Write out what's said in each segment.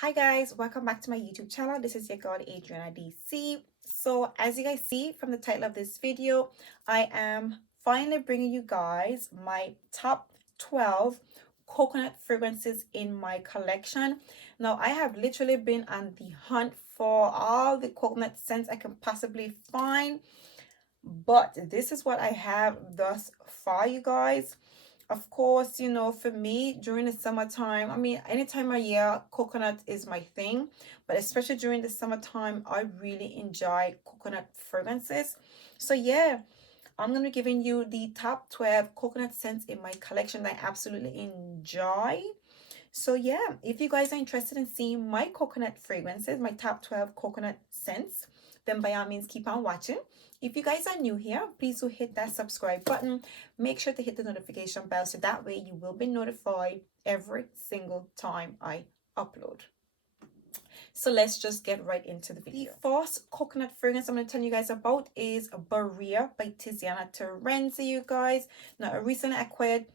Hi guys, welcome back to my YouTube channel. This is your girl Adriana DC. So as you guys see from the title of this video, I am finally bringing you guys my top 12 coconut fragrances in my collection. Now I have literally been on the hunt for all the coconut scents I can possibly find, but this is what I have thus far, you guys. Of course, you know, for me during the summertime, I mean, any time of year, coconut is my thing, but especially during the summertime, I really enjoy coconut fragrances. So yeah, I'm gonna be giving you the top 12 coconut scents in my collection that I absolutely enjoy. So yeah, if you guys are interested in seeing my coconut fragrances, my top 12 coconut scents, then by all means keep on watching. If you guys are new here, please do hit that subscribe button. Make sure to hit the notification bell so that way you will be notified every single time I upload. So let's just get right into the video. The first coconut fragrance I'm going to tell you guys about is Barrier by Tiziana Terenza, you guys. Now, I recently acquired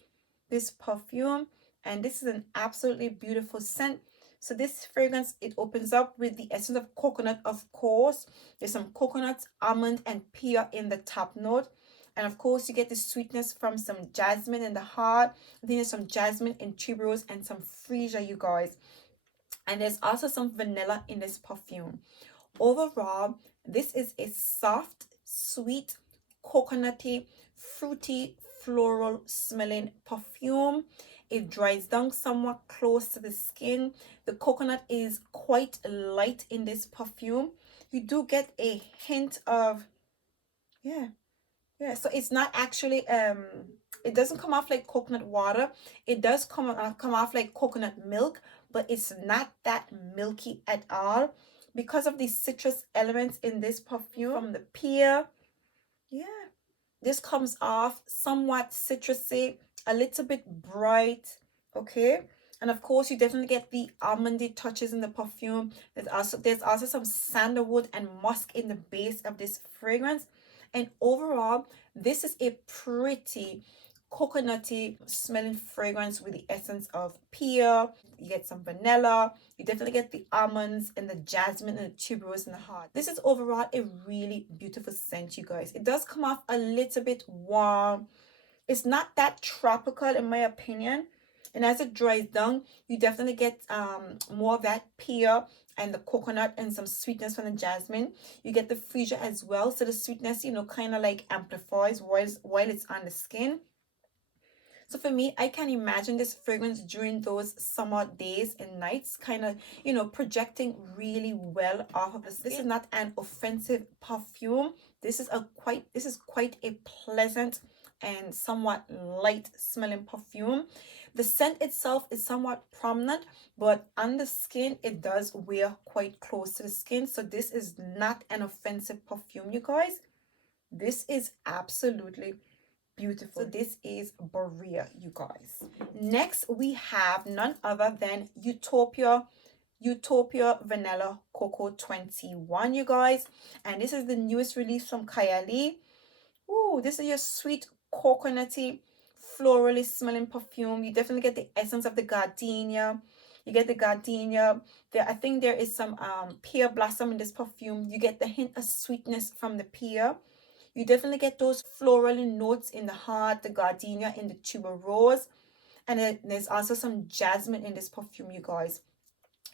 this perfume, and this is an absolutely beautiful scent. So this fragrance, it opens up with the essence of coconut, of course. There's some coconut, almond, and pear in the top note. And of course, you get the sweetness from some jasmine in the heart. Then there's some jasmine and tuberose and some freesia, you guys. And there's also some vanilla in this perfume. Overall, this is a soft, sweet, coconutty, fruity, floral smelling perfume. It dries down somewhat close to the skin. The coconut is quite light in this perfume. You do get a hint of, yeah, so it's not actually, it doesn't come off like coconut water. It does come off like coconut milk, but it's not that milky at all because of the citrus elements in this perfume from the pear. Yeah, this comes off somewhat citrusy, a little bit bright, okay? And of course, you definitely get the almondy touches in the perfume. There's also some sandalwood and musk in the base of this fragrance. And overall, this is a pretty coconutty smelling fragrance with the essence of pear. You get some vanilla. You definitely get the almonds and the jasmine and the tuberose in the heart. This is overall a really beautiful scent, you guys. It does come off a little bit warm. It's not that tropical in my opinion. And as it dries down, you definitely get more of that pear and the coconut and some sweetness from the jasmine. You get the freesia as well. So the sweetness, you know, kind of like amplifies while it's on the skin. So for me, I can imagine this fragrance during those summer days and nights, kind of, you know, projecting really well off of the skin. This is not an offensive perfume. This is quite a pleasant and somewhat light smelling perfume. The scent itself is somewhat prominent, but on the skin, it does wear quite close to the skin. So this is not an offensive perfume, you guys. This is absolutely beautiful. So this is Barrier, you guys. Next, we have none other than Utopia Vanilla Cocoa 21, you guys. And this is the newest release from Kylie. Ooh, this is your sweet, coconutty, florally smelling perfume. You definitely get the essence of the gardenia. You get the gardenia. I think there is some pear blossom in this perfume. You get the hint of sweetness from the pear. You definitely get those floral notes in the heart, the gardenia, and the tuberose. And there's also some jasmine in this perfume, you guys.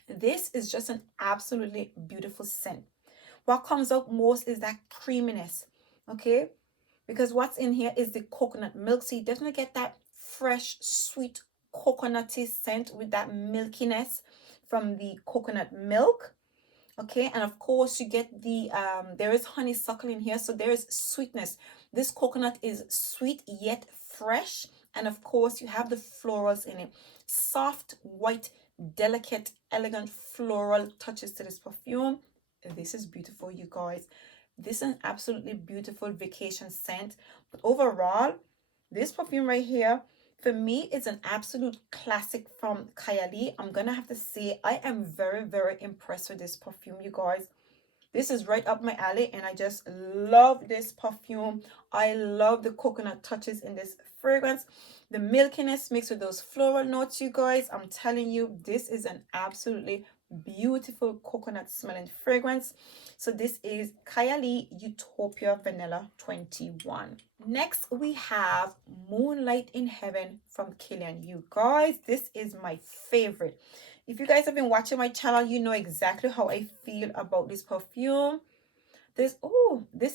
This is just an absolutely beautiful scent. What comes out most is that creaminess, okay? Because what's in here is the coconut milk. So you definitely get that fresh, sweet, coconutty scent with that milkiness from the coconut milk. Okay, and of course you get the there is honeysuckle in here, so there is sweetness. This coconut is sweet yet fresh, and of course you have the florals in it. Soft, white, delicate, elegant floral touches to this perfume. This is beautiful, you guys. This is an absolutely beautiful vacation scent. But overall, this perfume right here, for me, it's an absolute classic from Kylie. I'm gonna have to say I am very, very impressed with this perfume, you guys. This is right up my alley, and I just love this perfume. I love the coconut touches in this fragrance. The milkiness mixed with those floral notes, you guys. I'm telling you, this is an absolutely beautiful coconut smelling fragrance. So this is Kylie Utopia Vanilla 21. Next, we have Moonlight in Heaven from Kilian. You guys, this is my favorite. If you guys have been watching my channel, you know exactly how I feel about this perfume. This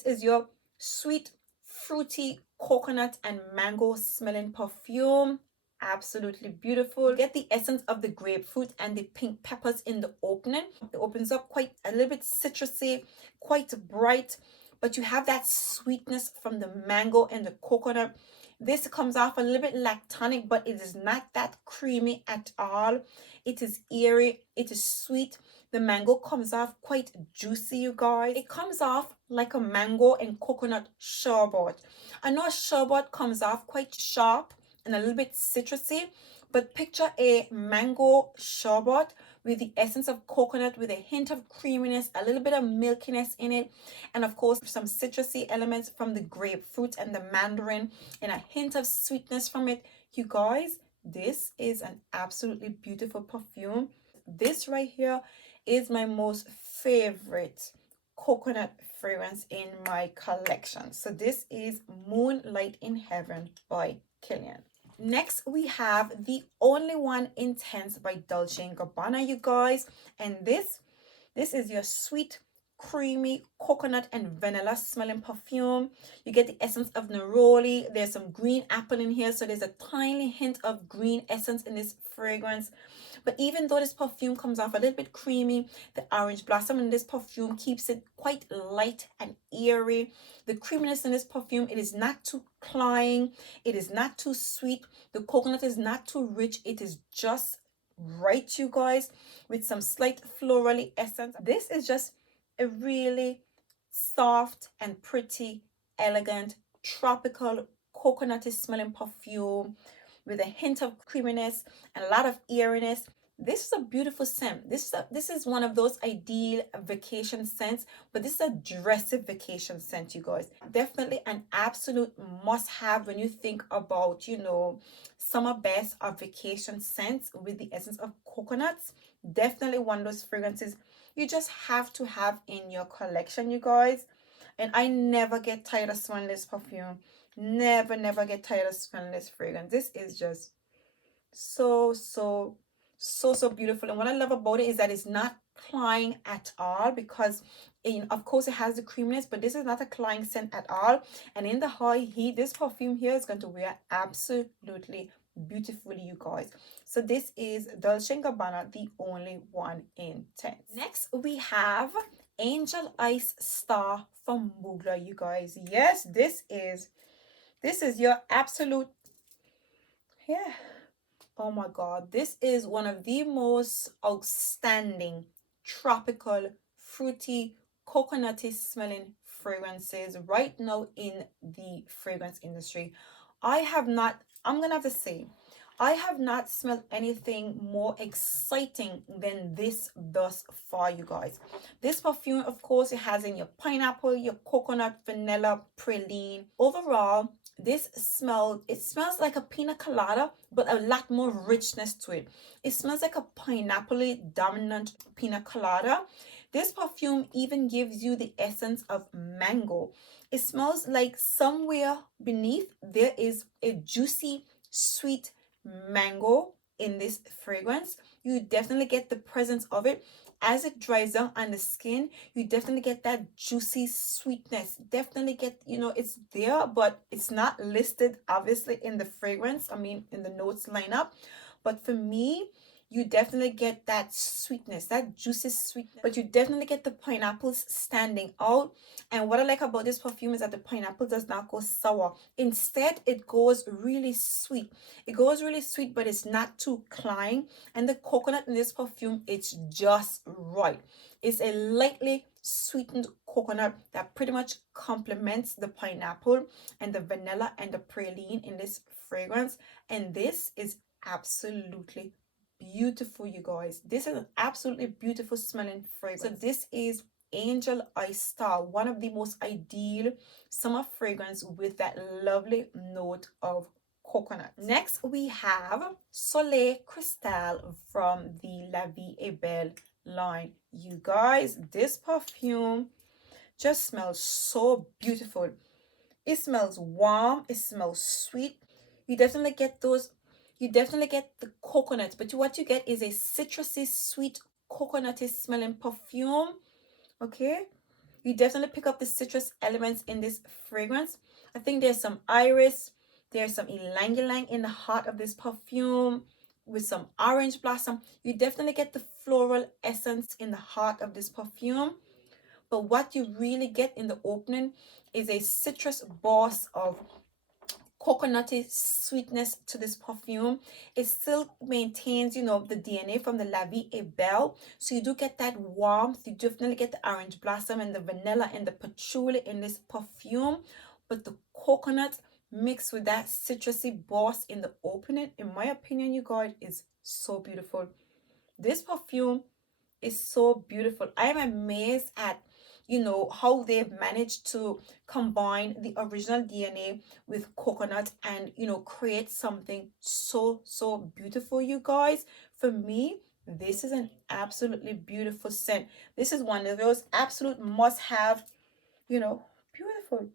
is your sweet, fruity coconut and mango smelling perfume. Absolutely beautiful. You get the essence of the grapefruit and the pink peppers in the opening. It opens up quite a little bit citrusy, quite bright, but you have that sweetness from the mango and the coconut. This comes off a little bit lactonic, but it is not that creamy at all. It is airy, it is sweet. The mango comes off quite juicy, you guys. It comes off like a mango and coconut sherbet. I know sherbet comes off quite sharp and a little bit citrusy, but picture a mango sherbet with the essence of coconut, with a hint of creaminess, a little bit of milkiness in it, and of course some citrusy elements from the grapefruit and the mandarin, and a hint of sweetness from it. You guys, this is an absolutely beautiful perfume. This right here is my most favorite coconut fragrance in my collection. So this is Moonlight in Heaven by Kilian. Next, we have The Only One Intense by Dolce Gabbana, you guys. And this is your sweet, creamy coconut and vanilla smelling perfume. You get the essence of neroli. There's some green apple in here, so there's a tiny hint of green essence in this fragrance. But even though this perfume comes off a little bit creamy, the orange blossom in this perfume keeps it quite light and airy. The creaminess in this perfume, it is not too cloying, it is not too sweet. The coconut is not too rich, it is just right, you guys, with some slight florally essence. This is just a really soft and pretty, elegant, tropical, coconutty smelling perfume with a hint of creaminess and a lot of airiness. This is a beautiful scent. This is one of those ideal vacation scents, but this is a dressy vacation scent, you guys. Definitely an absolute must-have when you think about, you know, summer best of vacation scents with the essence of coconuts. Definitely one of those fragrances you just have to have in your collection, you guys. And I never get tired of smelling this perfume. Never get tired of smelling this fragrance. This is just so beautiful. And what I love about it is that it's not cloying at all, because of course it has the creaminess, but this is not a cloying scent at all. And in the high heat, this perfume here is going to wear absolutely beautifully, you guys. So this is Dolce Gabbana, The Only One Intense. Next we have Angel Ice Star from Mugler, you guys. Yes, this is your absolute, yeah, oh my god, this is one of the most outstanding tropical, fruity, coconutty smelling fragrances right now in the fragrance industry. I'm gonna have to say, I have not smelled anything more exciting than this thus far, you guys. This perfume, of course, it has in your pineapple, your coconut, vanilla, praline. Overall, it smells like a pina colada, but a lot more richness to it. It smells like a pineapple dominant pina colada. This perfume even gives you the essence of mango. It smells like somewhere beneath there is a juicy, sweet mango in this fragrance. You definitely get the presence of it. As it dries down on the skin, you definitely get that juicy sweetness. Definitely get, you know, it's there, but it's not listed obviously in the fragrance, I mean in the notes lineup. But for me, you definitely get that sweetness, that juicy sweetness, but you definitely get the pineapples standing out. And what I like about this perfume is that the pineapple does not go sour. Instead, it goes really sweet. It goes really sweet, but it's not too cloying. And the coconut in this perfume, it's just right. It's a lightly sweetened coconut that pretty much complements the pineapple and the vanilla and the praline in this fragrance. And this is absolutely beautiful, you guys. This is an absolutely beautiful smelling fragrance. So this is Angel Ice Star, one of the most ideal summer fragrance with that lovely note of coconut. Next, we have Soleil Crystal from the La Vie Est Belle line. You guys, this perfume just smells so beautiful. It smells warm, it smells sweet. You definitely get those, you definitely get the coconut, but what you get is a citrusy, sweet, coconutty smelling perfume. Okay, you definitely pick up the citrus elements in this fragrance. I think there's some iris, there's some ylang ylang in the heart of this perfume with some orange blossom. You definitely get the floral essence in the heart of this perfume. But what you really get in the opening is a citrus boss of coconutty sweetness to this perfume. It still maintains, you know, the DNA from the La Vie Est Belle. So you do get that warmth. You definitely get the orange blossom and the vanilla and the patchouli in this perfume. But the coconut mixed with that citrusy boss in the opening, in my opinion, you guys, is so beautiful. This perfume is so beautiful. I am amazed at, you know, how they've managed to combine the original DNA with coconut and, you know, create something so beautiful, you guys. For me, this is an absolutely beautiful scent. This is one of those absolute must-have, you know, beautiful,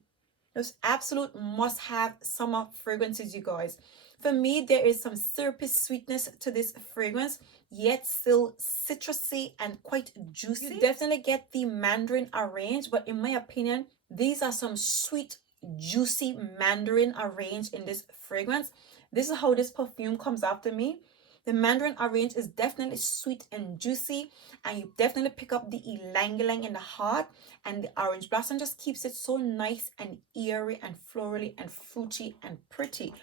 those absolute must-have summer fragrances, you guys. For me, there is some syrupy sweetness to this fragrance, yet still citrusy and quite juicy. You definitely get the mandarin orange, but in my opinion, these are some sweet, juicy mandarin orange in this fragrance. This is how this perfume comes after me. The mandarin orange is definitely sweet and juicy, and you definitely pick up the ylang ylang in the heart, and the orange blossom just keeps it so nice and airy and florally and fruity and pretty.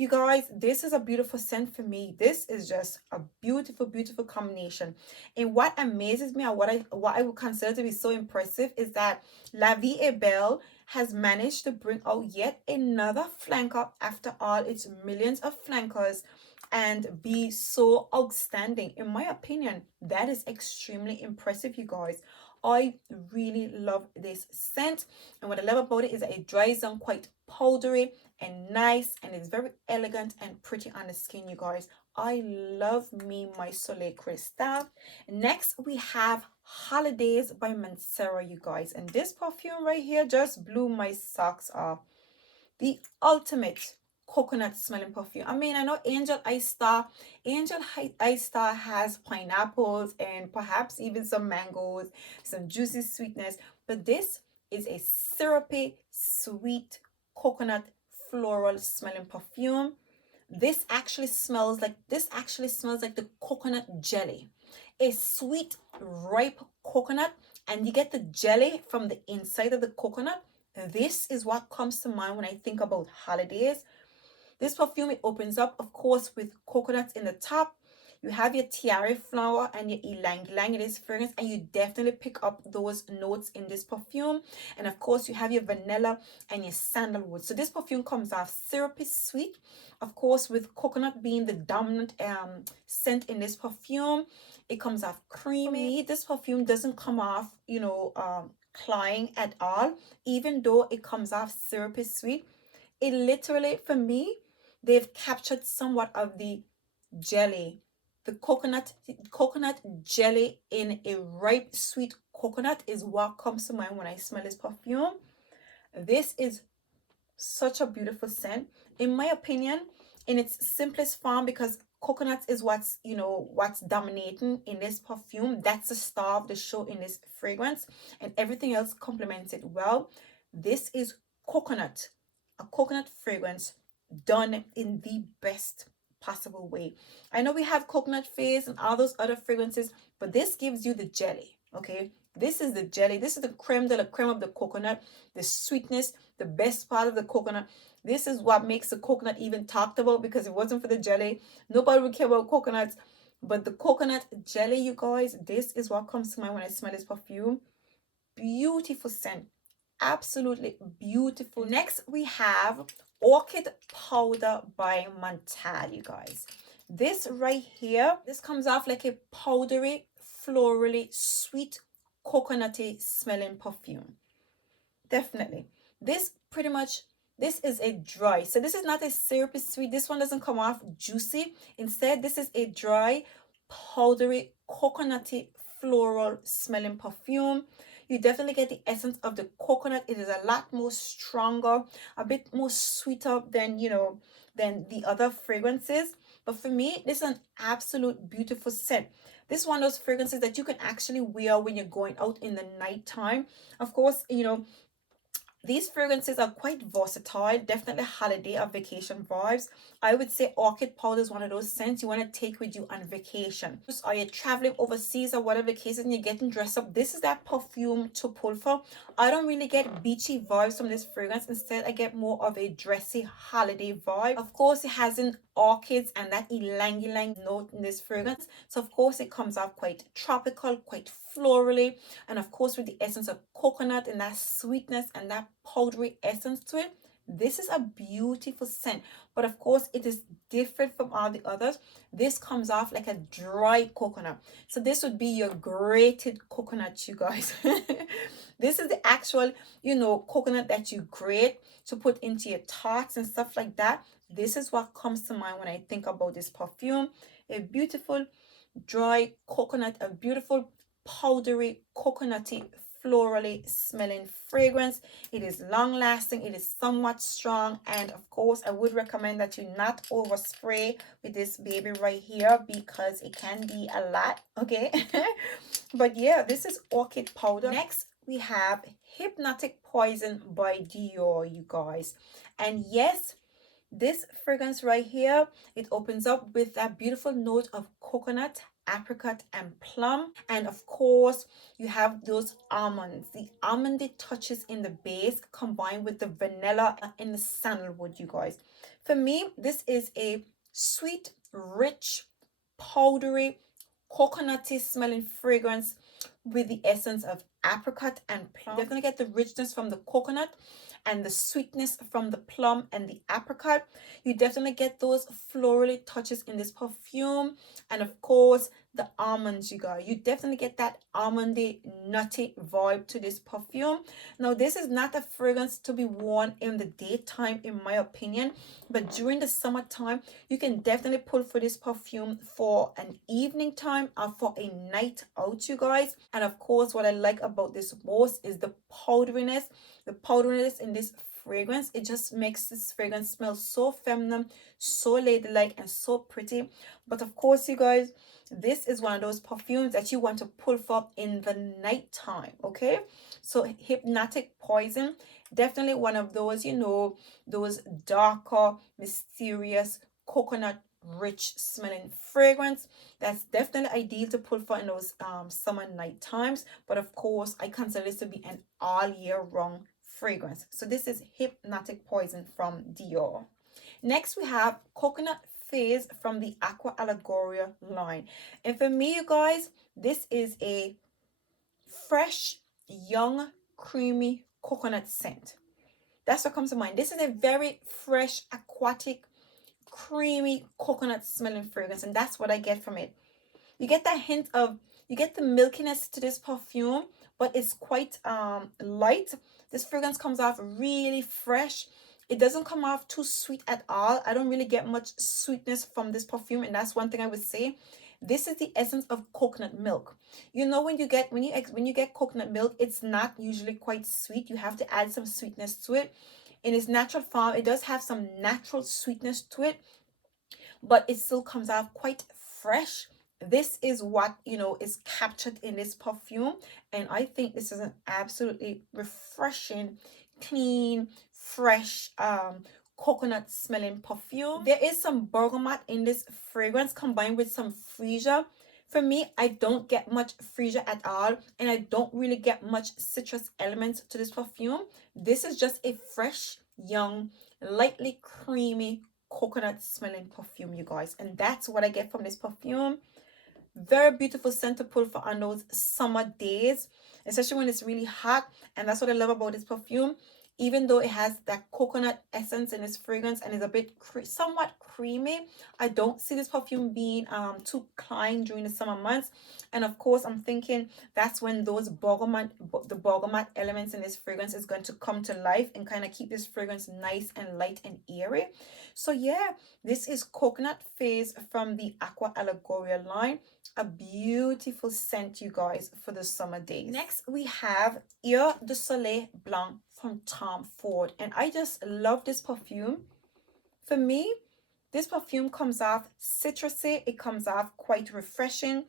You guys, this is a beautiful scent for me. This is just a beautiful combination. And what amazes me, or what I would consider to be so impressive, is that La Vie Est Belle has managed to bring out yet another flanker after all its millions of flankers and be so outstanding. In my opinion, that is extremely impressive, you guys. I really love this scent, and what I love about it is that it dries down quite powdery and nice, and it's very elegant and pretty on the skin, you guys. I love me my Soleil Crystal. Next, we have Holidays by Mancera, you guys, and this perfume right here just blew my socks off. The ultimate coconut smelling perfume. I mean, I know Angel Ice Star has pineapples and perhaps even some mangoes, some juicy sweetness, but this is a syrupy, sweet coconut floral smelling perfume. This actually smells like the coconut jelly, a sweet ripe coconut, and you get the jelly from the inside of the coconut. This is what comes to mind when I think about holidays. This perfume, it opens up, of course, with coconuts in the top. You have your tiare flower and your ylang ylang in this fragrance, and you definitely pick up those notes in this perfume. And of course, you have your vanilla and your sandalwood. So this perfume comes off syrupy sweet, of course, with coconut being the dominant scent in this perfume. It comes off creamy. This perfume doesn't come off, you know, cloying at all, even though it comes off syrupy sweet. It literally, for me, they've captured somewhat of the jelly, the coconut jelly in a ripe sweet coconut is what comes to mind when I smell this perfume. This is such a beautiful scent, in my opinion, in its simplest form, because coconut is what's, you know, what's dominating in this perfume. That's the star of the show in this fragrance, and everything else complements it well. This is coconut, a coconut fragrance done in the best possible way. I know we have coconut Fizz and all those other fragrances, but this gives you the jelly. Okay, this is the jelly. This is the creme de la creme of the coconut, the sweetness, the best part of the coconut. This is what makes the coconut even talked about, because if it wasn't for the jelly, nobody would care about coconuts. But the coconut jelly, you guys, this is what comes to mind when I smell this perfume. Beautiful scent, absolutely beautiful. Next, we have Orchid Powder by Montal, you guys. This right here, this comes off like a powdery, florally, sweet, coconutty smelling perfume. Definitely. This pretty much This is a dry. So this is not a syrupy sweet. This one doesn't come off juicy. Instead, this is a dry, powdery, coconutty, floral smelling perfume. You definitely get the essence of the coconut. It is a lot more stronger, a bit more sweeter than, than the other fragrances. But for me, this is an absolute beautiful scent. This is one of those fragrances that you can actually wear when you're going out in the nighttime. Of course, these fragrances are quite versatile, definitely holiday or vacation vibes. I would say Orchid Powder is one of those scents you want to take with you on vacation. Or you're traveling overseas or whatever the case is and you're getting dressed up. This is that perfume to pull for. I don't really get beachy vibes from this fragrance. Instead, I get more of a dressy holiday vibe. Of course, it hasn't orchids and that ylang-ylang note in this fragrance. So of course, it comes out quite tropical, quite florally, and of course with the essence of coconut and that sweetness and that powdery essence to it. This is a beautiful scent, but of course it is different from all the others. This comes off like a dry coconut, so this would be your grated coconut, you guys. This is the actual coconut that you grate to put into your tarts and stuff like that. This is what comes to mind when I think about this perfume. A beautiful dry coconut, a beautiful powdery, coconutty, florally smelling fragrance. It is long lasting, it is somewhat strong, and of course I would recommend that you not overspray with this baby right here because it can be a lot, okay? But yeah, this is Orchid Powder. Next we have Hypnotic Poison by Dior, you guys. And yes, this fragrance right here, it opens up with that beautiful note of coconut, apricot, and plum. And of course, you have those almonds, the almondy touches in the base combined with the vanilla and the sandalwood, you guys. For me, this is a sweet, rich, powdery, coconutty smelling fragrance with the essence of apricot and plum. You definitely get the richness from the coconut and the sweetness from the plum and the apricot. You definitely get those florally touches in this perfume, and of course the almonds, you guys. You definitely get that almondy, nutty vibe to this perfume. Now, this is not a fragrance to be worn in the daytime, in my opinion, but during the summertime, you can definitely pull for this perfume for an evening time or for a night out, you guys. And of course, what I like about this most is the powderiness. The powderiness in this fragrance, it just makes this fragrance smell so feminine, so ladylike, and so pretty. But of course, you guys, this is one of those perfumes that you want to pull for in the nighttime, okay? So Hypnotic Poison, definitely one of those, those darker, mysterious, coconut rich smelling fragrance that's definitely ideal to pull for in those summer night times. But of course, I consider this to be an all year round fragrance. So this is Hypnotic Poison from Dior. Next we have Coconut Fizz from the Aqua Allegoria line. And for me, you guys, this is a fresh, young, creamy coconut scent. That's what comes to mind. This is a very fresh, aquatic, creamy coconut smelling fragrance, and that's what I get from it. You get that hint of, you get the milkiness to this perfume, but it's quite light. This fragrance comes off really fresh. It doesn't come off too sweet at all. I don't really get much sweetness from this perfume, and that's one thing I would say. This is the essence of coconut milk. When you get coconut milk, it's not usually quite sweet. You have to add some sweetness to it. In its natural form, it does have some natural sweetness to it, but it still comes out quite fresh. This is what is captured in this perfume, and I think this is an absolutely refreshing, clean, fresh coconut smelling perfume. There is some bergamot in this fragrance combined with some freesia. For me, I don't get much freesia at all, and I don't really get much citrus elements to this perfume. This is just a fresh, young, lightly creamy coconut smelling perfume, you guys, and that's what I get from this perfume. Very beautiful scent to pull for on those summer days, especially when it's really hot. And that's what I love about this perfume. even though it has that coconut essence in its fragrance and is a bit somewhat creamy, I don't see this perfume being too cloying during the summer months. And of course, I'm thinking that's when those the bergamot elements in this fragrance is going to come to life and kind of keep this fragrance nice and light and airy. So yeah, this is Coconut Fizz from the Aqua Allegoria line. A beautiful scent, you guys, for the summer days. Next, we have Eau de Soleil Blanc from Tom Ford. And I just love this perfume. For me, this perfume comes off citrusy. It comes off quite refreshing.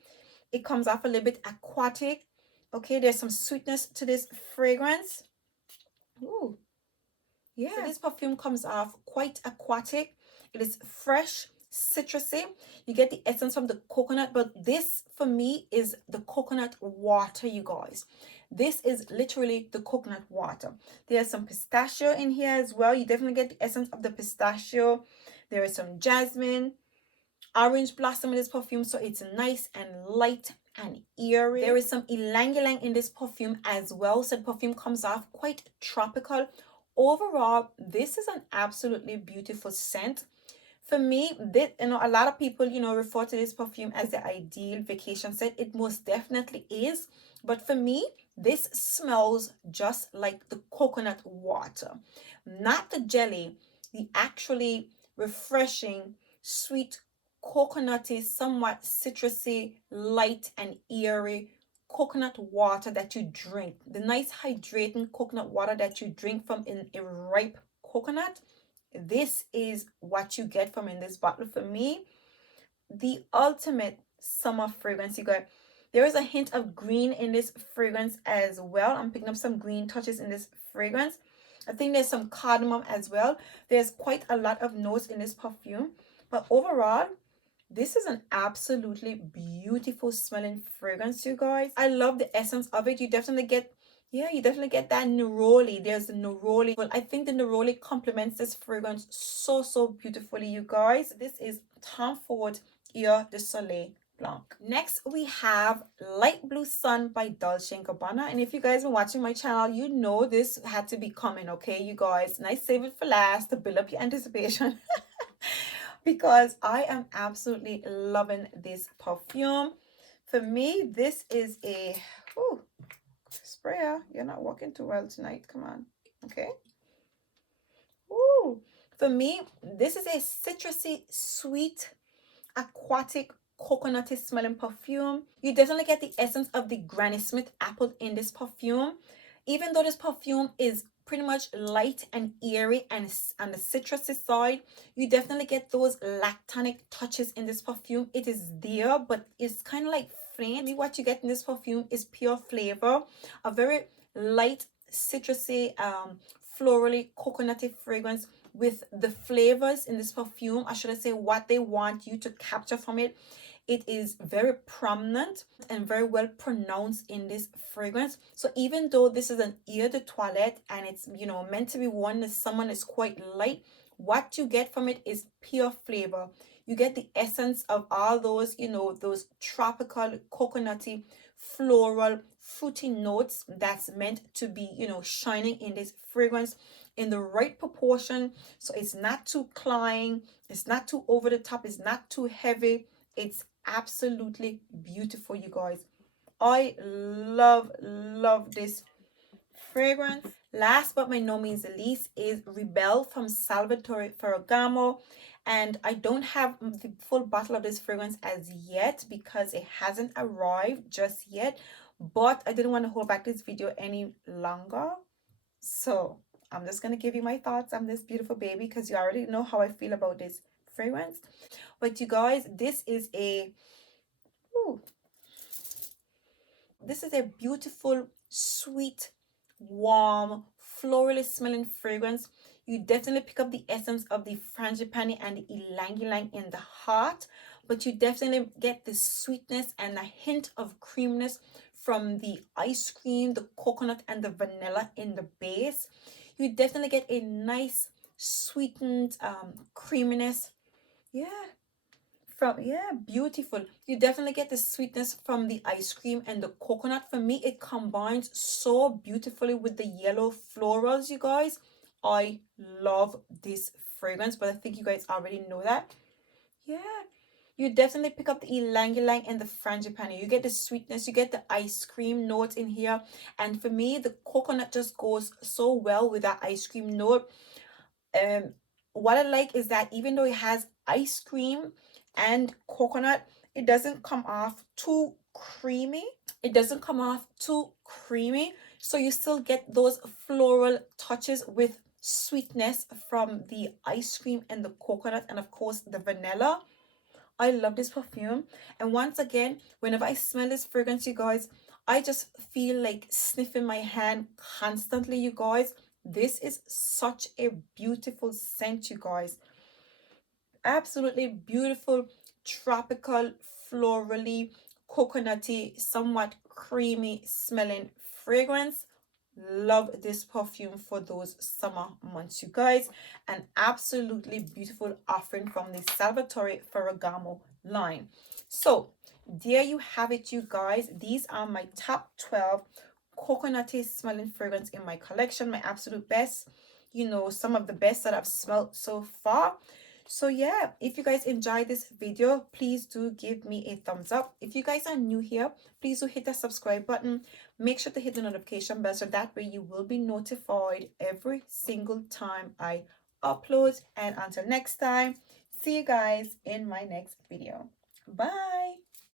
It comes off a little bit aquatic. Okay, there's some sweetness to this fragrance. Ooh. Yeah. So this perfume comes off quite aquatic. It is fresh, citrusy. You get the essence from the coconut, but this for me is the coconut water, you guys. This is literally the coconut water. There's some pistachio in here as well. You definitely get the essence of the pistachio. There is some jasmine, orange blossom in this perfume, so it's nice and light and airy. There is some ylang ylang in this perfume as well, so the perfume comes off quite tropical. Overall, this is an absolutely beautiful scent. For me, this, a lot of people, refer to this perfume as the ideal vacation scent. It most definitely is. But for me, this smells just like the coconut water. Not the jelly, the actually refreshing, sweet, coconutty, somewhat citrusy, light and airy coconut water that you drink. The nice hydrating coconut water that you drink from a ripe coconut. This is what you get from in this bottle. For me, the ultimate summer fragrance. You got, there is a hint of green in this fragrance as well. I'm picking up some green touches in this fragrance. I think there's some cardamom as well. There's quite a lot of notes in this perfume, but overall, this is an absolutely beautiful smelling fragrance, you guys. I love the essence of it. You definitely get, yeah, you definitely get that neroli. There's the neroli. Well, I think the neroli complements this fragrance so beautifully, you guys. This is Tom Ford Eau de Soleil Blanc. Next, we have Light Blue Sun by Dolce Gabbana. And if you guys been watching my channel, you know this had to be coming, okay, you guys? And I save it for last to build up your anticipation. Because I am absolutely loving this perfume. For me, this is a sprayer. You're not working too well tonight. Come on. Okay. Ooh. For me, this is a citrusy, sweet, aquatic, coconutty smelling perfume. You definitely get the essence of the Granny Smith apple in this perfume. Even though this perfume is pretty much light and airy and on the citrusy side, you definitely get those lactonic touches in this perfume. It is there, but it's kind of like faint. What you get in this perfume is pure flavor, a very light, citrusy, florally, coconutty fragrance with the flavors in this perfume. I should say what they want you to capture from it. It is very prominent and very well pronounced in this fragrance. So even though this is an eau de toilette and it's, meant to be worn as someone is quite light, what you get from it is pure flavor. You get the essence of all those, those tropical, coconutty, floral, fruity notes that's meant to be, shining in this fragrance in the right proportion. So it's not too cloying, it's not too over the top, it's not too heavy. It's absolutely beautiful, you guys. I love this fragrance. Last but by no means the least is Rebel from Salvatore Ferragamo. And I don't have the full bottle of this fragrance as yet because it hasn't arrived just yet. But I didn't want to hold back this video any longer. So I'm just going to give you my thoughts on this beautiful baby because you already know how I feel about this fragrance. But you guys, this is a beautiful, sweet, warm, florally smelling fragrance. You definitely pick up the essence of the frangipani and the ylang ylang in the heart, but you definitely get the sweetness and a hint of creaminess from the ice cream, the coconut, and the vanilla in the base. You definitely get a nice sweetened creaminess. Yeah, from, yeah, beautiful. You definitely get the sweetness from the ice cream and the coconut. For me, it combines so beautifully with the yellow florals, you guys. I love this fragrance, but I think you guys already know that. Yeah, you definitely pick up the ylang ylang and the frangipani. You get the sweetness, you get the ice cream note in here, and for me the coconut just goes so well with that ice cream note. um what I like is that even though it has ice cream and coconut, it doesn't come off too creamy. So you still get those floral touches with sweetness from the ice cream and the coconut, and of course the vanilla. I love this perfume. And once again, whenever I smell this fragrance, you guys, I just feel like sniffing my hand constantly, you guys. This is such a beautiful scent, you guys. Absolutely beautiful, tropical, florally, coconutty, somewhat creamy smelling fragrance. Love this perfume for those summer months, you guys. An absolutely beautiful offering from the Salvatore Ferragamo line. So there you have it, you guys. These are my top 12 coconutty smelling fragrance in my collection, my absolute best, some of the best that I've smelled so far. So yeah, if you guys enjoyed this video, please do give me a thumbs up. If you guys are new here, please do hit the subscribe button. Make sure to hit the notification bell so that way you will be notified every single time I upload. And until next time, see you guys in my next video. Bye.